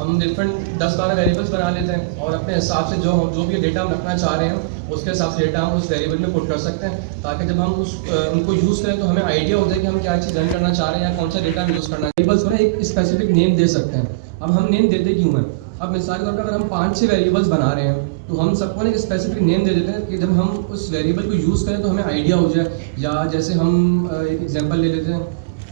हम different 10-12 variables बना लेते हैं और अपने हिसाब से जो भी डेटा हम रखना चाह रहे हैं उसके हिसाब से डेटा हम उस वेरिएबल में पुट कर सकते हैं, ताकि जब हम उनको यूज़ करें तो हमें आइडिया हो जाए कि हम क्या चीज़ रन करना चाह रहे हैं या कौन सा डेटा हम यूज़ करना है। वेरिएबल्स को एक स्पेसिफिक नेम दे सकते हैं। अब हम नेम देते क्यों हैं? अब मिसाल के तौर पर अगर हम 5-6 वेरिएबल्स बना रहे हैं तो हम सबको एक स्पेसिफिक नेम दे देते हैं कि जब हम उस वेरिएबल को यूज़ करें तो हमें आइडिया हो जाए। या जैसे हम एक एग्जांपल ले लेते हैं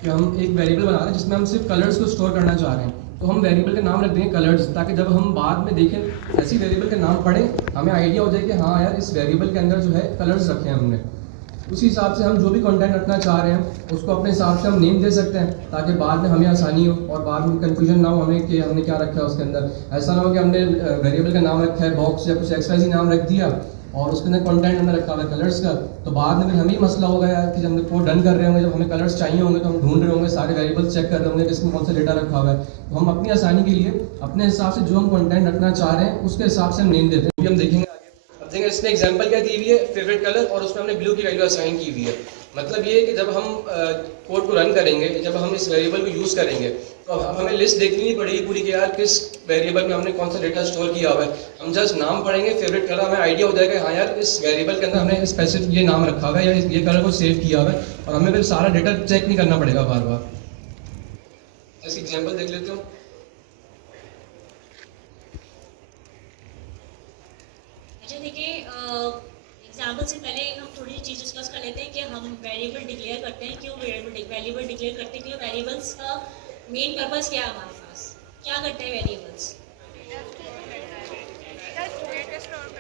कि हम एक वेरिएबल बना रहे हैं जिसमें हम सिर्फ कलर्स को स्टोर करना चाह रहे हैं, तो हम वेरिएबल का नाम रख देंगे कलर्स, ताकि जब हम बाद में देखें ऐसी वेरिएबल का नाम पढ़ें हमें आइडिया हो जाए कि हाँ यार इस वेरिएबल के अंदर जो है कलर्स रखे हैं हमने। उसी हिसाब से हम जो भी कंटेंट रखना चाह रहे हैं उसको अपने हिसाब से हम नेम दे सकते हैं, ताकि बाद में हमें आसानी हो और बाद में कंफ्यूजन ना हो हमें कि हमने क्या रखा है उसके अंदर। ऐसा ना हो कि हमने वेरिएबल का नाम रखा है बॉक्स या कुछ XYZ नाम रख दिया और उसके अंदर कंटेंट हमने रखा हुआ है कलर्स का, तो बाद में फिर हमें ही मसला होगा यार कि जब हम कोड रन कर रहे होंगे, जब हमें कलर्स चाहिए होंगे तो हम ढूंढ रहे होंगे, सारे वेरिएबल्स चेक कर रहे होंगे किसमें कौन सा डेटा रखा हुआ है। तो हम अपनी आसानी के लिए अपने हिसाब से जो हम कंटेंट रखना चाह रहे हैं उसके हिसाब से हम नेम देते हैं। हम देखेंगे आगे। अब देखेंगे इसने एग्जांपल क्या दी हुई है, फेवरेट कलर, और उसमें हमने ब्लू की वैल्यू असाइन की हुई है। मतलब ये है कि जब हम कोड को रन करेंगे, जब हम इस वेरिएबल को यूज़ करेंगे तो अब हमें लिस्ट देखनी नहीं पड़ेगी पूरी कि यार किस वेरिएबल में हमने कौन सा डेटा स्टोर किया हुआ है। हम जस्ट नाम पढ़ेंगे फेवरेट कलर, हमें आइडिया हो जाएगा हाँ यार इस वेरिएबल के अंदर हमने स्पेसिफिक ये नाम रखा हुआ है या ये कलर को सेव किया हुआ है, और हमें फिर सारा डेटा चेक नहीं करना पड़ेगा बार बार। ऐसी एग्जाम्पल देख लेते हो। अच्छा देखिए, एग्जाम्पल से पहले हम थोड़ी सी चीज़ डिस्कस कर लेते हैं कि हम वेरिएबल डिक्लेयर करते हैं, क्यों वेरिएबल डिक्लेयर करते हैं, क्यों वेरिएबल्स का मेन पर्पस क्या है हमारे पास, क्या करते हैं वेरिएबल्स।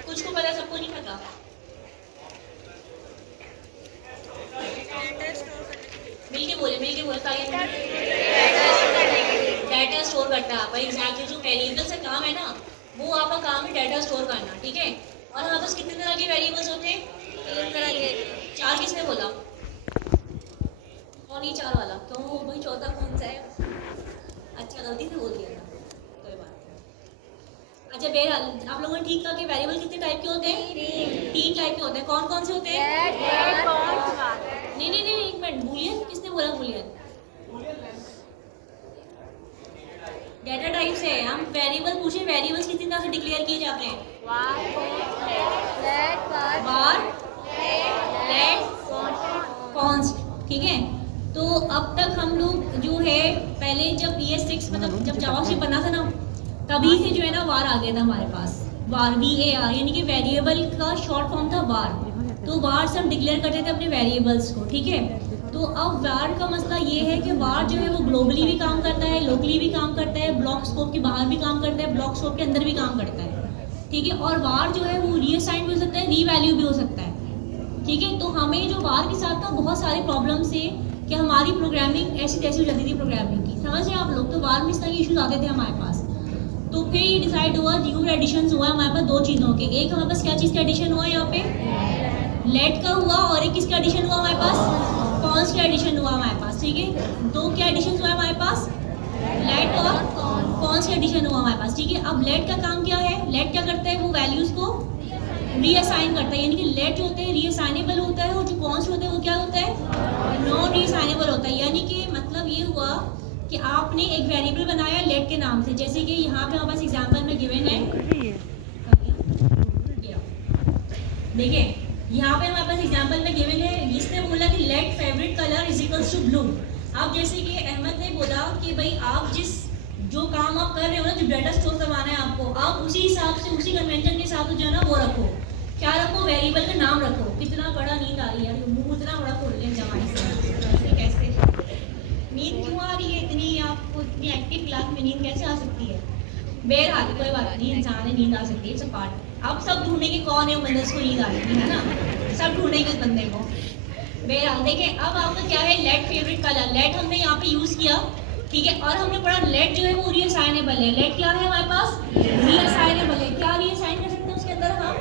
कुछ को पता, सबको नहीं पता। मिलके बोले डाटा स्टोर करता है आपका। एग्जैक्टली जो वेरिएबल्स का काम है ना, वो आपका काम है डाटा स्टोर करना, ठीक है। और हमारे पास कितने तरह के वेरिएबल्स होते हैं? 3 तरह के। 4 किसने बोला? कौन ये 4 वाला? क्यों वो भाई चौथा कौन सा है? अच्छा गलती से बोल दिया था, कोई बात नहीं। अच्छा बहरहाल आप लोगों ने ठीक कहा कि वेरिएबल कितने टाइप के होते हैं? 3 टाइप के होते हैं। कौन कौन से होते हैं? नहीं, एक मिनट, बूलियन किसने बोला? बूलियन डेटा टाइप से है। हम वेरिएबल पूछे, वेरिएबल्स कितनी तरह से डिक्लेयर किए जाते हैं? बार, लेट, कॉन्स्ट, ठीक है। तो अब तक हम लोग जो है पहले जब ES6 मतलब जब जावास्क्रिप्ट बना था ना, तभी से जो है ना वार आ गया था हमारे पास। वार VAR यानी कि वेरिएबल का शॉर्ट फॉर्म था वार। तो वार से हम डिक्लेयर करते थे अपने वेरिएबल्स को, ठीक है। तो अब वार का मसला ये है कि वार जो है वो ग्लोबली भी काम करता है, लोकली भी काम करता है, ब्लॉक स्कोप के बाहर भी काम करता है, ब्लॉक स्कोप के अंदर भी काम करता है, ठीक है। और वार जो है वो रीअसाइन भी हो सकता है, रीवैल्यू भी हो सकता है, ठीक है। तो हमें जो वार के साथ ना बहुत सारे प्रॉब्लम्स थे कि हमारी प्रोग्रामिंग ऐसी तैसी हो जाती थी प्रोग्रामिंग की, समझ रहे हैं आप लोग। तो वार में इस तरह के इशूज आते थे हमारे पास। तो फिर ये डिसाइड हुआ, न्यू एडिशन हुआ हमारे पास 2 चीज़ों के। एक हमारे पास क्या चीज़ का एडिशन हुआ यहाँ पे? लेट का हुआ, और एक किसका एडिशन हुआ हमारे पास? कॉन्स्ट का एडिशन हुआ हमारे पास, ठीक है। 2 क्या एडिशन हुआ हमारे पास? लेट और कॉन्स्ट का एडिशन हुआ हमारे पास, ठीक है। अब लेट का काम क्या है? लेट क्या करता है? वो वैल्यूज को रीअसाइन करता है, यानी कि लेट जो होते हैं रीअसाइनेबल होता है, और जो कॉन्स्ट होता है वो क्या होता है? नॉन रीअसाइनेबल होता है। यानी कि मतलब ये हुआ कि आपने एक वेरिएबल बनाया लेट के नाम से, जैसे कि यहाँ पे हमारे पास एग्जांपल में गिवन है, देखिए यहाँ पे हमारे पास एग्जांपल में गिवन है, इसने बोला कि let favourite colour is equals to blue. अब जैसे कि अहमद ने बोला कि भाई आप जो काम आप कर रहे हो ना, जो डाटा स्टोर करवाना है आपको, आप उसी हिसाब से, उसी कन्वेंशन के हिसाब से जो है ना वो रखो। क्या रखो? वेरिएबल का नाम रखो। कितना बड़ा नींद आ रही है, मुंह इतना बड़ा खोल लें जमाने से, कैसे नींद क्यों आ रही है इतनी? आपको इतनी एक्टिव क्लास में नींद कैसे आ सकती है? बहरहाल कोई बात नहीं, इंसान है, नींद आ सकती है, सब पार्ट। अब सब ढूंढेंगे कौन है बंदे को नींद आ रही है ना, सब ढूंढेंगे उस बंदे को। बहरहाल देखिए, अब आपका क्या है? Let favourite colour. लेट हमने यहाँ पे यूज किया, ठीक है। और हमने पढ़ा लेट जो है वो रीअसाइनेबल है। लेट क्या है हमारे पास? रीअसाइनेबल है। क्या रीअसाइन कर सकते हैं उसके अंदर? हम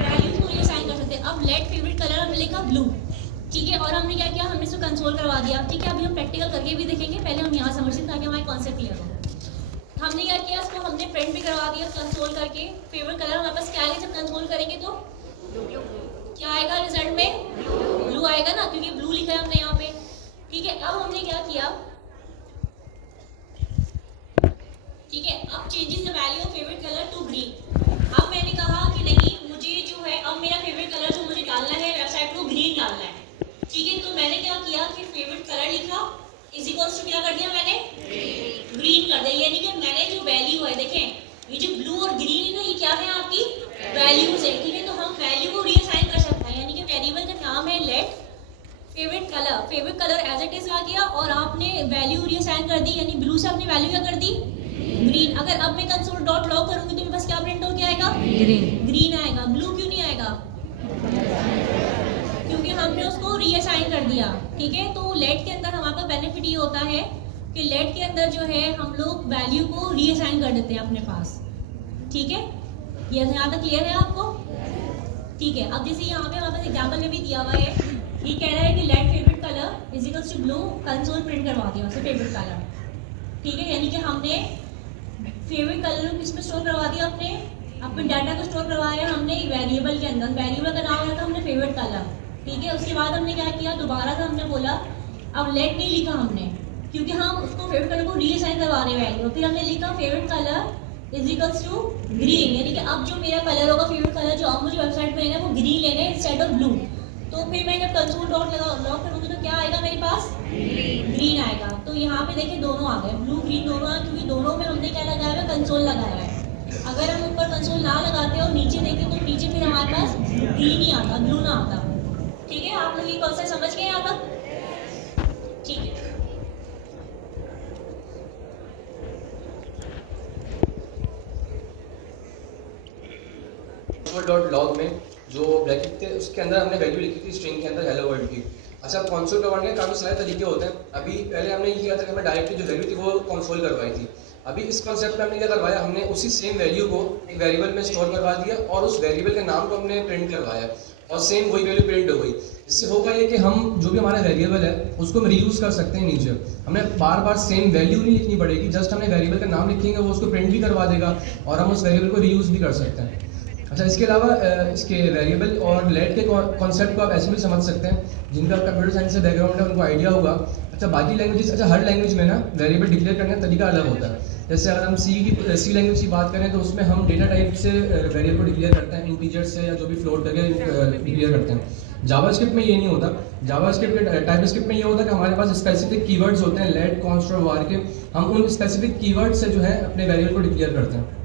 वैल्यूज को रीअसाइन कर सकते हैं। अब लेट फेवरेट कलर हमने लिखा ब्लू, ठीक है। और हमने क्या किया? हमने इसको कंसोल करवा दिया, ठीक है। अभी हम प्रैक्टिकल करके भी देखेंगे, पहले हम यहाँ समझते हैं ताकि हमारे कॉन्सेप्ट क्लियर हो। हमने क्या किया? इसको हमने प्रिंट भी करवा दिया कंसोल करके। फेवरेट कलर हमारे पास क्या आएगा जब कंसोल करेंगे तो? क्या आएगा रिजल्ट में? ब्लू आएगा ना, क्योंकि ब्लू लिखा है हमने यहाँ पे, ठीक है। अब हमने क्या किया? ठीक है, अब changes the value of favourite colour to green. अब मैंने कहा कि नहीं, मुझे जो है अब मेरा फेवरेट कलर जो मुझे डालना है वेबसाइट को ग्रीन डालना है। ठीक है, तो मैंने क्या किया कि फेवरेट कलर लिखा इज इक्वल्स टू क्या कर दिया मैंने, ग्रीन कर दिया। यानी कि मैंने जो वैल्यू है, देखें ये जो ब्लू और ग्रीन है ना, ये क्या है आपकी वैल्यूज है। ठीक है, तो हम वैल्यू को रीअसाइन कर सकते हैं। यानी कि वेरिएबल का नाम है let favourite colour as it is आ गया और आपने वैल्यू रीअसाइन कर दी, यानी ब्लू से आपने वैल्यू क्या कर दी, ग्रीन। अगर अब मैं कंसोल डॉट लॉग करूंगी तो मेरे पास क्या प्रिंट हो के आएगा, ग्रीन आएगा। ब्लू क्यों नहीं आएगा, क्योंकि हमने उसको रीअसाइन कर दिया। ठीक है, तो लेट के अंदर हमारे पास बेनिफिट ये होता है कि लेट के अंदर जो है हम लोग वैल्यू को रीअसाइन कर देते हैं अपने पास। ठीक है, ये यहाँ तक क्लियर है आपको? ठीक है, अब जैसे यहाँ पे हमारे पास एग्जाम्पल में भी दिया हुआ है, ये कह रहा है कि let favourite colour is equals to blue, console print करवा दिया उससे फेवरेट कलर। ठीक है, यानी कि हमने फेवरेट कलर को किसमें स्टोर करवा दिया, अपने डाटा को स्टोर करवाया हमने एक वेरिएबल के अंदर। वेरिएबल का नाम रखा हमने फेवरेट कलर। ठीक है, उसके बाद हमने क्या किया, दोबारा से हमने बोला, अब लेट नहीं लिखा हमने क्योंकि हम उसको फेवरेट कलर को रीअसाइन करवा रहे हैं वैल्यू। फिर हमने लिखा favourite colour is equals to green, यानी कि अब जो मेरा कलर होगा फेवरेट कलर जो अब मुझे वेबसाइट पे लेना है वो ग्रीन लेना है इंस्टेड ऑफ ब्लू। तो फिर मैं जब कंसोल डॉट लॉग करूँगी तो क्या आएगा मेरे पास, ग्रीन आएगा। तो यहाँ पे देखिए दोनों आ गए, ब्लू ग्रीन दोनों आए, क्योंकि दोनों में हमने क्या लगाया है, कंसोल लगाया है। अगर हम ऊपर कंसोल ना लगाते और नीचे देखें तो नीचे फिर हमारे पास ग्रीन ही आता, ब्लू ना आता। ठीक है, आप लोग ये कॉन्सेप्ट समझ गए यहाँ तक? ठीक है, डॉट लॉग में जो ब्रैकेट थे उसके अंदर हमने वैल्यू लिखी थी स्ट्रिंग के अंदर हेलो वर्ल्ड की। अच्छा, कंसोल करवाने के काफ़ी सारे तरीके होते हैं। अभी पहले हमने ये किया था कि हमें डायरेक्टली जो वैल्यू थी वो कंसोल करवाई थी। अभी इस कॉन्सेप्ट में हमने क्या करवाया, हमने उसी सेम वैल्यू को एक वेरिएबल में स्टोर करवा दिया और उस वेरिएबल के नाम को हमने प्रिंट करवाया और सेम वही वैल्यू प्रिंट हो गई। इससे होगा ये कि हम जो भी हमारा वेरिएबल है उसको हम रीयूज़ कर सकते हैं। नीचे हमें बार बार सेम वैल्यू नहीं लिखनी पड़ेगी, जस्ट हमने वेरिएबल का नाम लिखेंगे वो उसको प्रिंट भी करवा देगा और हम उस वेरिएबल को रीयूज़ भी कर सकते हैं। अच्छा, इसके अलावा इसके वेरिएबल और लेट के कॉन्सेप्ट को आप ऐसे भी समझ सकते हैं जिनका कंप्यूटर साइंस से बैकग्राउंड है उनको आइडिया होगा। अच्छा, बाकी लैंग्वेजेस, अच्छा हर लैंग्वेज में ना वेरिएबल डिक्लेयर करने का तरीका अलग होता है। जैसे अगर हम सी लैंग्वेज की बात करें तो उसमें हम डेटा टाइप से वेरिएबल को डिक्लेयर करते हैं, इंटीजर से या जो भी फ्लोट करके डिक्लेयर करते हैं। जावास्क्रिप्ट में ये नहीं होता। जावास्क्रिप्ट के टाइपस्क्रिप्ट में ये होता है कि हमारे पास स्पेसिफिक कीवर्ड्स होते हैं लेट, कॉन्स्ट और वार के। हम उन स्पेसिफिक कीवर्ड से जो है अपने वेरिएबल को डिक्लेयर करते हैं।